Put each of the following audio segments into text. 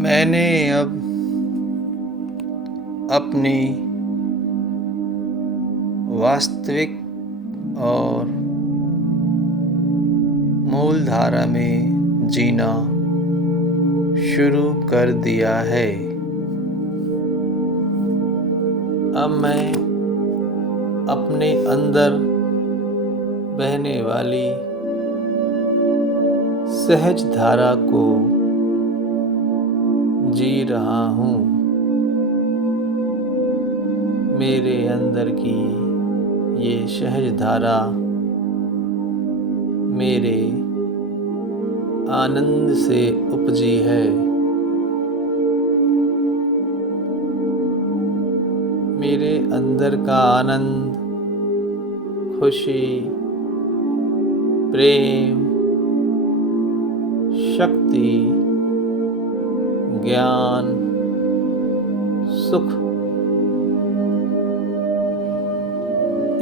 मैंने अब अपनी वास्तविक और मूल धारा में जीना शुरू कर दिया है। अब मैं अपने अंदर बहने वाली सहज धारा को जी रहा हूँ। मेरे अंदर की ये सहज धारा मेरे आनंद से उपजी है। मेरे अंदर का आनंद, खुशी, प्रेम, शक्ति, ज्ञान, सुख,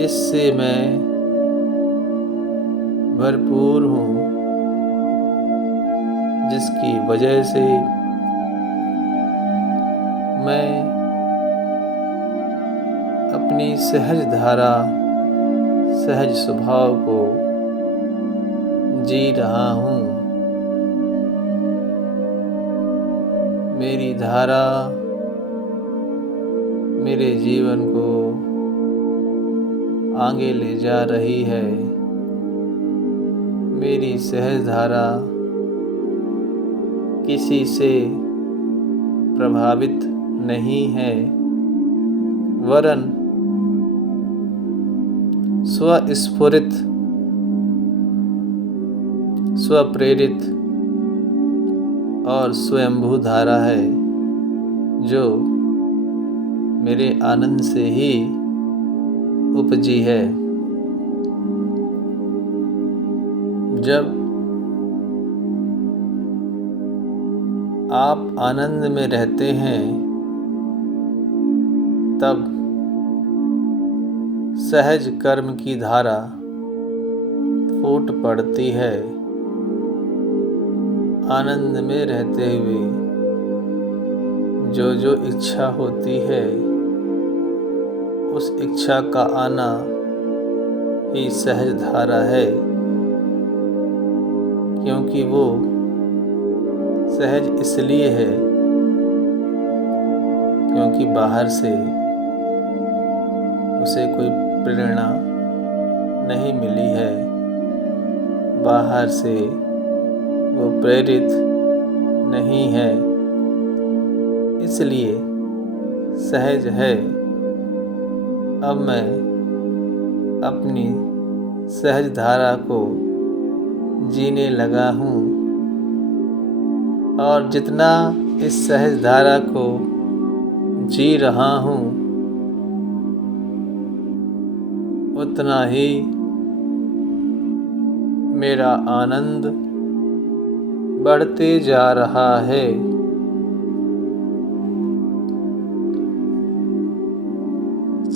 इससे मैं भरपूर हूँ, जिसकी वजह से मैं अपनी सहज धारा, सहज स्वभाव को जी रहा हूँ। मेरी धारा मेरे जीवन को आगे ले जा रही है। मेरी सहज धारा किसी से प्रभावित नहीं है, वरन स्वस्फुरित, स्वप्रेरित और स्वयंभू धारा है, जो मेरे आनंद से ही उपजी है। जब आप आनंद में रहते हैं, तब सहज कर्म की धारा फूट पड़ती है। आनंद में रहते हुए जो जो इच्छा होती है, उस इच्छा का आना ही सहज धारा है, क्योंकि वो सहज इसलिए है क्योंकि बाहर से उसे कोई प्रेरणा नहीं मिली है। बाहर से वो प्रेरित नहीं है, इसलिए सहज है। अब मैं अपनी सहज धारा को जीने लगा हूँ, और जितना इस सहज धारा को जी रहा हूँ, उतना ही मेरा आनंद बढ़ते जा रहा है।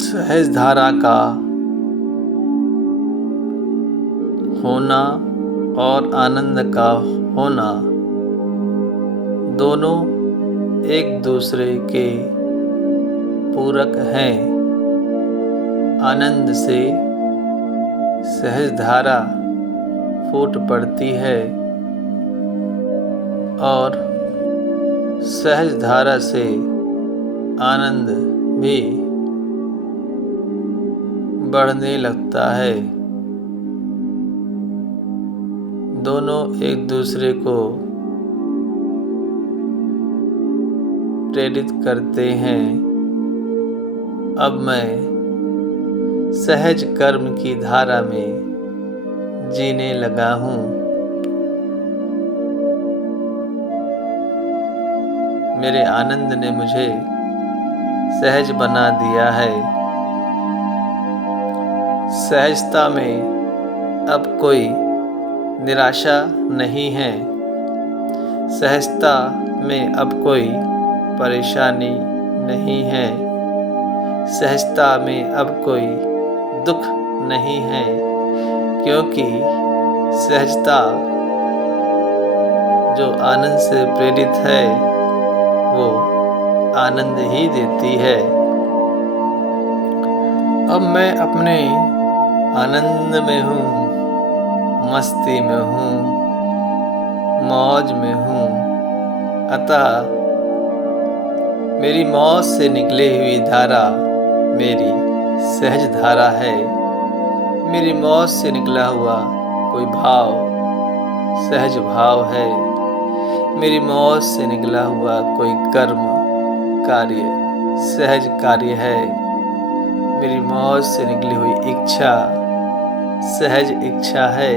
सहज धारा का होना और आनंद का होना दोनों एक दूसरे के पूरक हैं। आनंद से सहज धारा फूट पड़ती है, और सहज धारा से आनंद भी बढ़ने लगता है। दोनों एक दूसरे को प्रेरित करते हैं। अब मैं सहज कर्म की धारा में जीने लगा हूँ। मेरे आनंद ने मुझे सहज बना दिया है। सहजता में अब कोई निराशा नहीं है। सहजता में अब कोई परेशानी नहीं है। सहजता में अब कोई दुख नहीं है, क्योंकि सहजता जो आनंद से प्रेरित है, वो आनंद ही देती है। अब मैं अपने आनंद में हूँ, मस्ती में हूँ, मौज में हूँ। अतः मेरी मौज से निकली हुई धारा मेरी सहज धारा है। मेरी मौज से निकला हुआ कोई भाव सहज भाव है। मेरी मौज से निकला हुआ कोई कर्म कार्य सहज कार्य है। मेरी मौज से निकली हुई इच्छा सहज इच्छा है,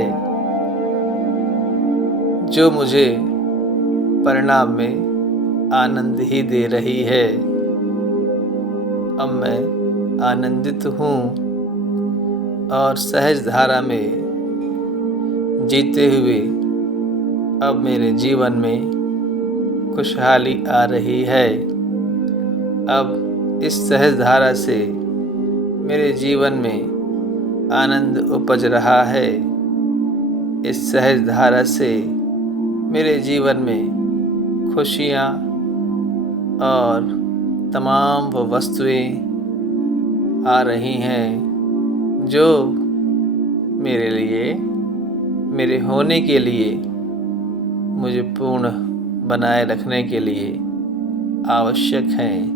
जो मुझे परिणाम में आनंद ही दे रही है। अब मैं आनंदित हूँ और सहज धारा में जीते हुए अब मेरे जीवन में खुशहाली आ रही है। अब इस सहज धारा से मेरे जीवन में आनंद उपज रहा है। इस सहज धारा से मेरे जीवन में खुशियाँ और तमाम वो वस्तुएं आ रही हैं जो मेरे लिए, मेरे होने के लिए, मुझे पूर्ण बनाए रखने के लिए आवश्यक हैं।